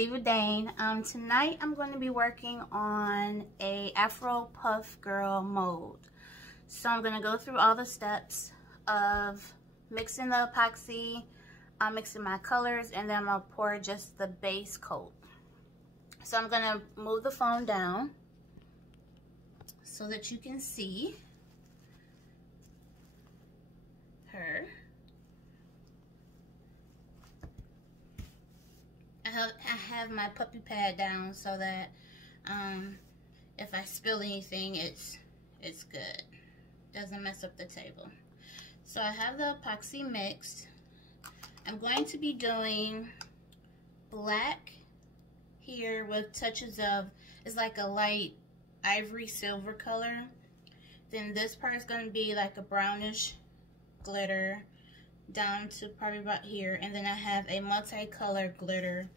Diva Dane. Tonight I'm going to be working on a Afro Puff Girl mold. So I'm going to go through all the steps of mixing the epoxy, mixing my colors, and then I'm going to pour just the base coat. So I'm going to move the phone down so that you can see her. I have my puppy pad down so that if I spill anything, it's good. Doesn't mess up the table. So I have the epoxy mixed. I'm going to be doing black here with touches of, it's like a light ivory silver color. Then this part is going to be like a brownish glitter down to probably about here, and then I have a multicolored glitter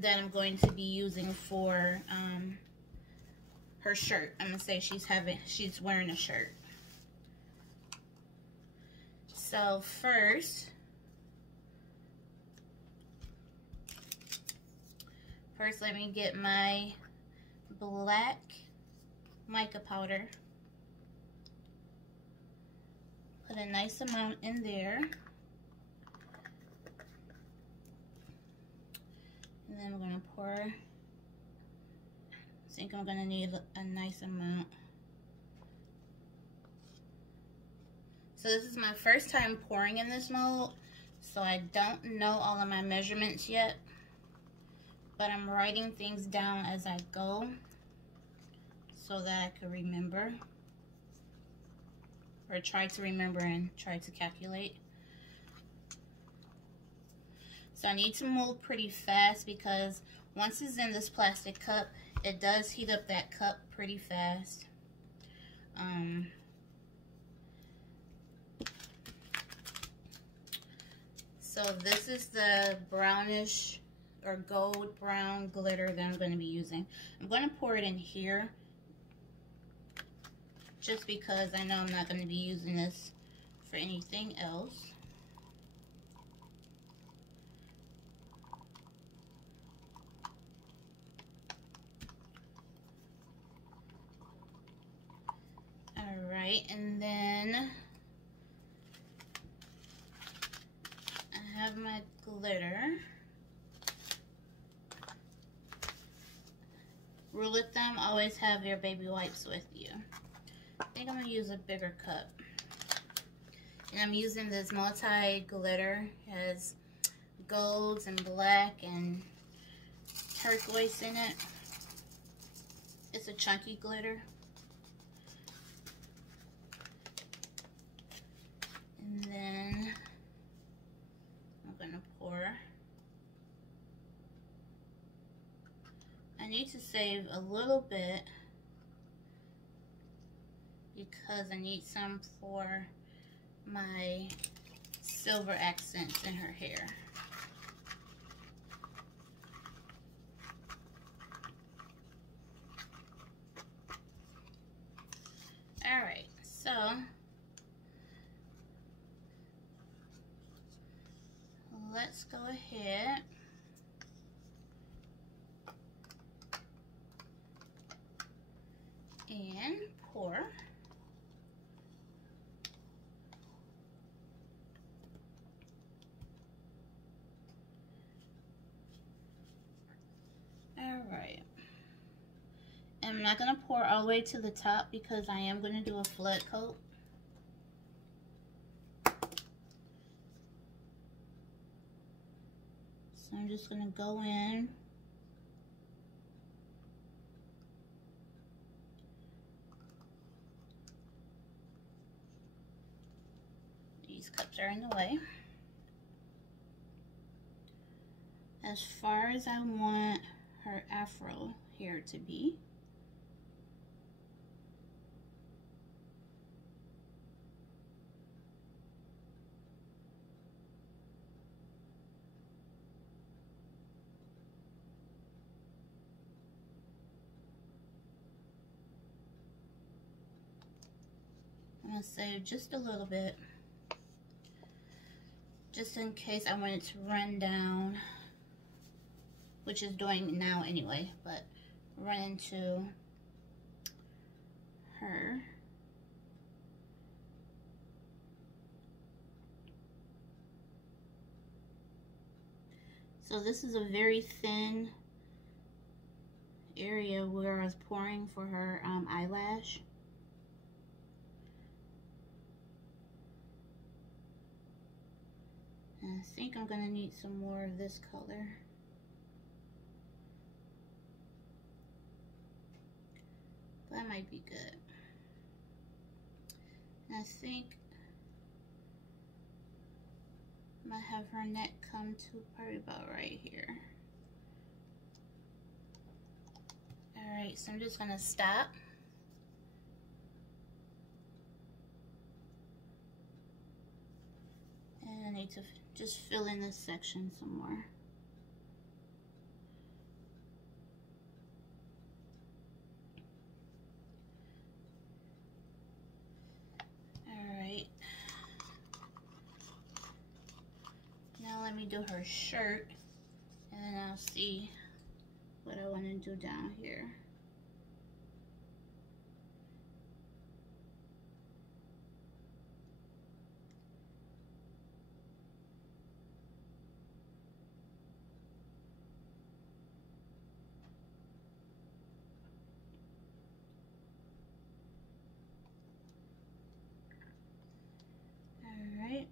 that I'm going to be using for her shirt. I'm gonna say she's wearing a shirt. So first let me get my black mica powder. Put a nice amount in there. And then we're going to pour. I think I'm going to need a nice amount. So this is my first time pouring in this mold, so I don't know all of my measurements yet. But I'm writing things down as I go so that I can remember. Or try to remember and try to calculate. So I need to move pretty fast because once it's in this plastic cup, it does heat up that cup pretty fast. So this is the brownish or gold brown glitter that I'm going to be using. I'm going to pour it in here just because I know I'm not going to be using this for anything else. Alright, and then I have my glitter. Rule of thumb, always have your baby wipes with you. I think I'm going to use a bigger cup. And I'm using this multi-glitter. It has golds and black and turquoise in it. It's a chunky glitter. And then I'm going to pour. I need to save a little bit because I need some for my silver accents in her hair. Alright, so let's go ahead and pour. Alright. I'm not going to pour all the way to the top because I am going to do a flood coat. So I'm just going to go in. These cups are in the way. As far as I want her afro hair to be. I'm going to save just a little bit, just in case I want it to run down. which is doing now anyway, but run into her. So this is a very thin area where I was pouring for her eyelash. And I think I'm gonna need some more of this color. That might be good. And I think I might have her neck come to probably about right here. Alright, so I'm just gonna stop. And I need to just fill in this section some more. Alright. Now let me do her shirt, and then I'll see what I want to do down here. Alright.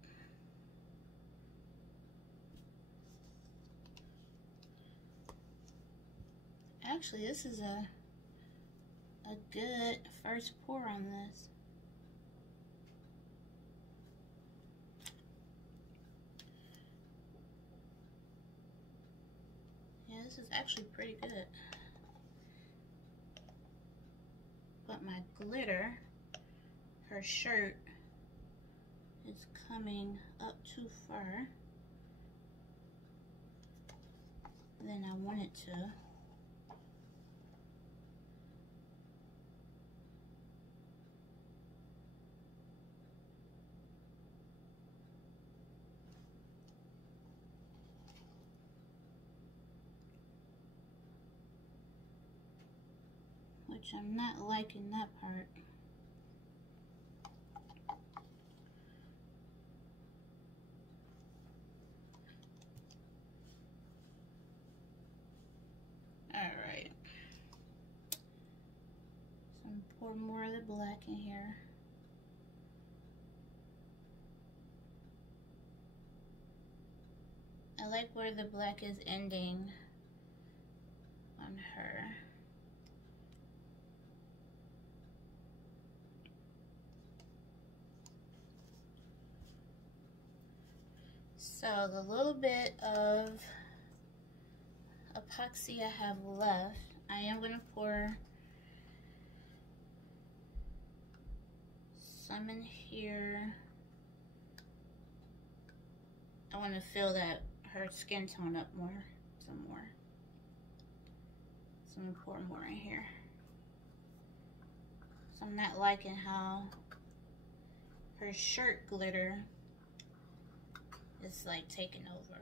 Actually, this is a good first pour on this. Yeah, this is actually pretty good. But my glitter, her shirt, is coming up too far than I want it to. Which I'm not liking that part. Alright. So I'm pour more of the black in here. I like where the black is ending on her. So the little bit of epoxy I have left, I am going to pour some in here. I want to fill that her skin tone up more, some more. So I'm going to pour more in here. So I'm not liking how her shirt glitter is like taking over.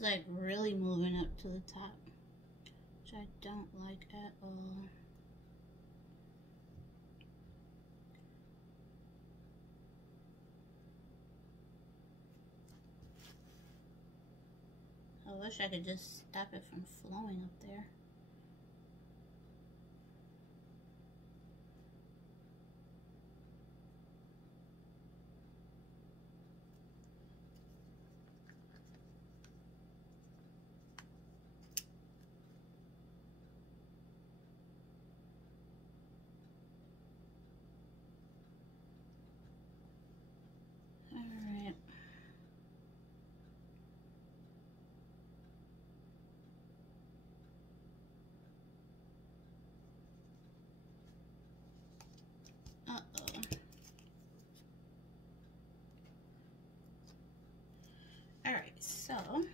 Like really moving up to the top, which I don't like at all. I wish I could just stop it from flowing up there. Alright. So what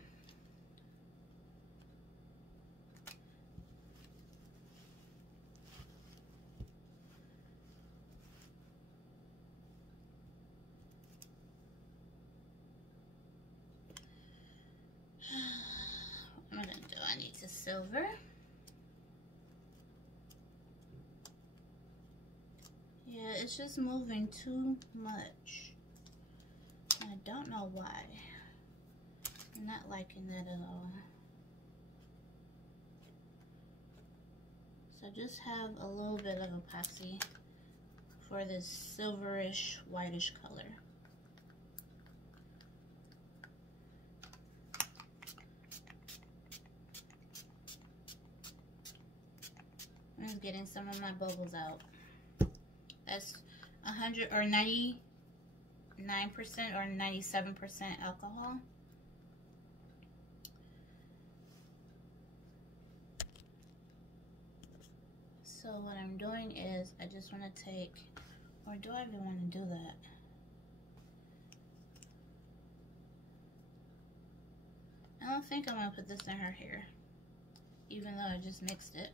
am I gonna do? I need the silver. Yeah, it's just moving too much. I don't know why. I'm not liking that at all. So just have a little bit of epoxy for this silverish, whitish color. I'm just getting some of my bubbles out. That's 100 or 99% or 97% alcohol. So what I'm doing is I just want to take, or do I even want to do that? I don't think I'm going to put this in her hair, even though I just mixed it.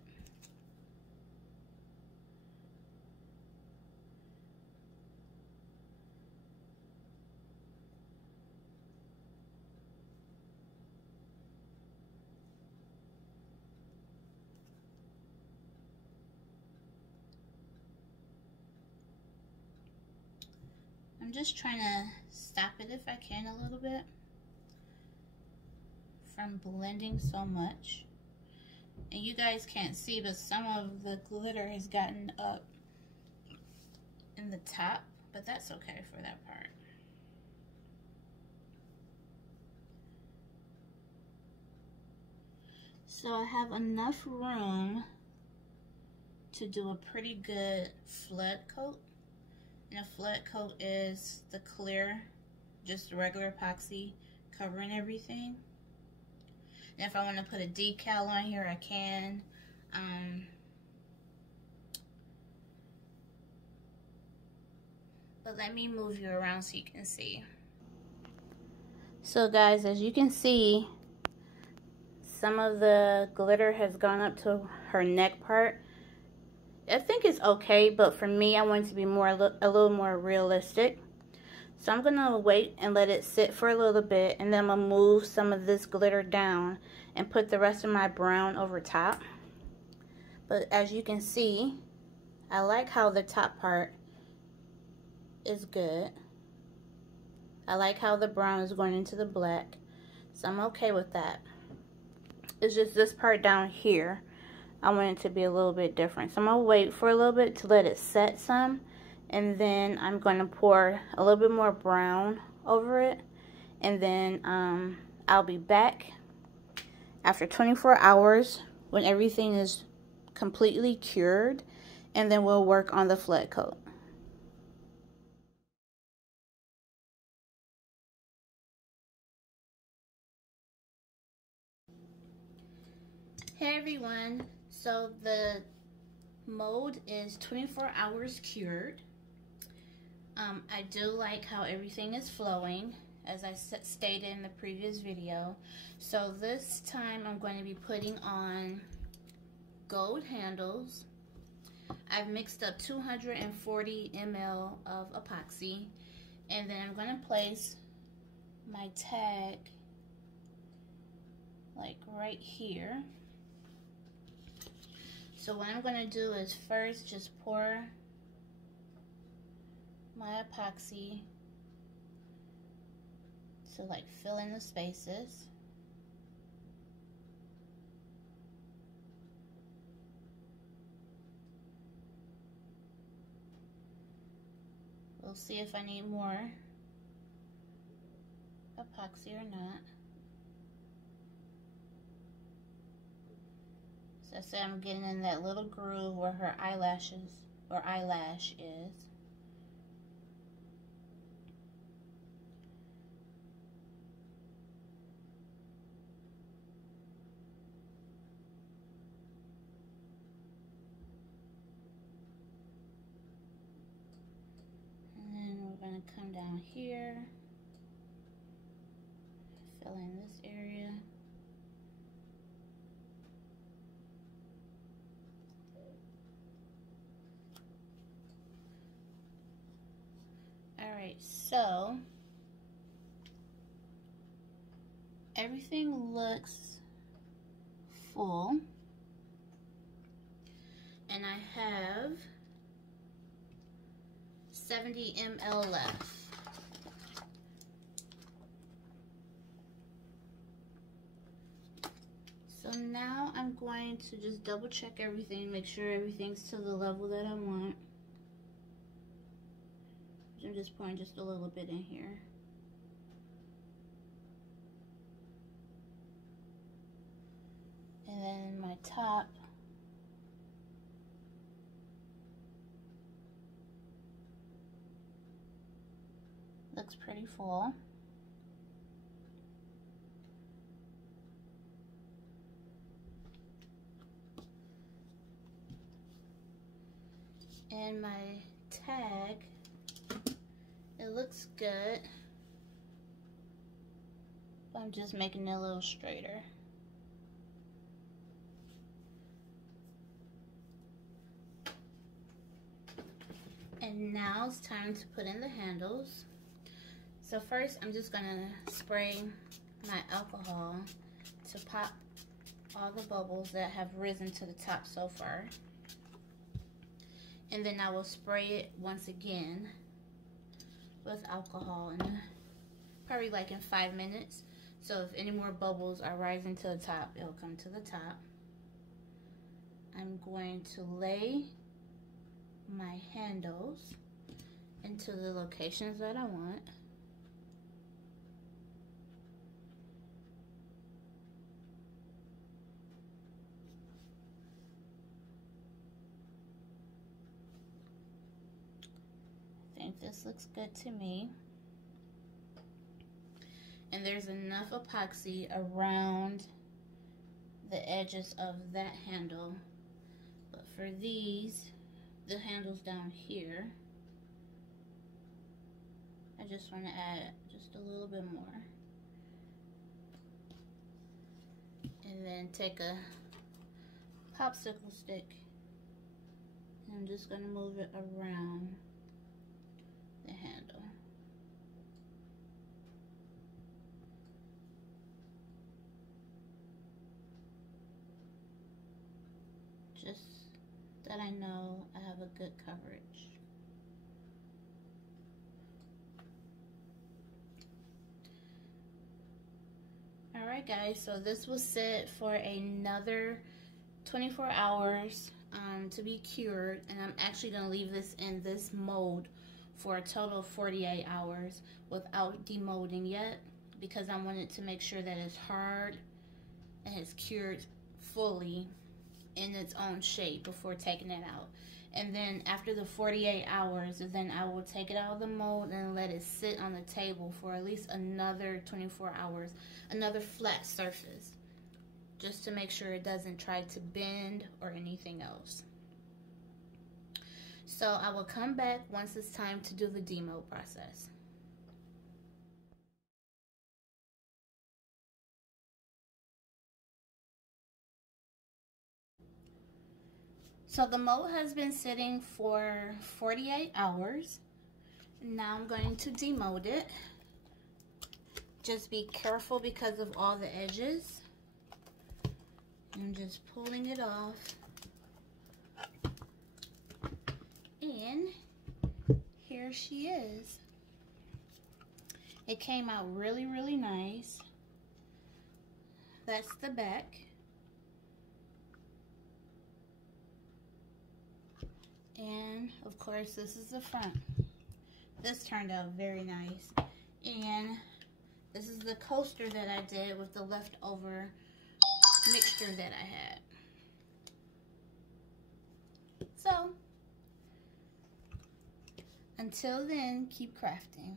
I'm just trying to stop it if I can a little bit from blending so much. And you guys can't see, but some of the glitter has gotten up in the top, but that's okay for that part. So I have enough room to do a pretty good flood coat. And a flood coat is the clear, just regular epoxy covering everything. And if I want to put a decal on here, I can. But let me move you around so you can see. So guys, as you can see, some of the glitter has gone up to her neck part. I think it's okay, but for me, I want it to be more a little more realistic. So I'm gonna wait and let it sit for a little bit, and then I'm gonna move some of this glitter down and put the rest of my brown over top. But as you can see, I like how the top part is good. I like how the brown is going into the black, so I'm okay with that. It's just this part down here, I want it to be a little bit different. So I'm gonna wait for a little bit to let it set some, and then I'm gonna pour a little bit more brown over it, and then I'll be back after 24 hours when everything is completely cured, and then we'll work on the flood coat. Hey everyone, so the mold is 24 hours cured. I do like how everything is flowing, as I stated in the previous video. So this time I'm going to be putting on gold handles. I've mixed up 240 ml of epoxy, and then I'm going to place my tag like right here. So what I'm going to do is first just pour my epoxy to like fill in the spaces. We'll see if I need more epoxy or not. So I said I'm getting in that little groove where her eyelashes or eyelash is. And then we're going to come down here, fill in this area. Alright, so everything looks full, and I have 70 ml left. So now I'm going to just double check everything, make sure everything's to the level that I want. I'm just pouring just a little bit in here. And then my top, looks pretty full. And my tag, it looks good. I'm just making it a little straighter. And now it's time to put in the handles. So first I'm just gonna spray my alcohol to pop all the bubbles that have risen to the top so far. And then I will spray it once again with alcohol, and probably like in 5 minutes. So if any more bubbles are rising to the top, it'll come to the top. I'm going to lay my handles into the locations that I want. I think this looks good to me. And there's enough epoxy around the edges of that handle. But for these, the handles down here, I just want to add just a little bit more. And then take a popsicle stick, and I'm just going to move it around the handle. Just that I know I have a good coverage. Alright guys, so this will sit for another 24 hours to be cured, and I'm actually going to leave this in this mold for a total of 48 hours without demolding yet, because I wanted to make sure that it's hard and it's cured fully in its own shape before taking it out. And then after the 48 hours, then I will take it out of the mold and let it sit on the table for at least another 24 hours, another flat surface, just to make sure it doesn't try to bend or anything else. So I will come back once it's time to do the demold process. So the mold has been sitting for 48 hours. Now I'm going to demold it. Just be careful because of all the edges. I'm just pulling it off. And here she is. It came out really, really nice. That's the back. And of course, this is the front. This turned out very nice. And this is the coaster that I did with the leftover mixture that I had. So, until then, keep crafting.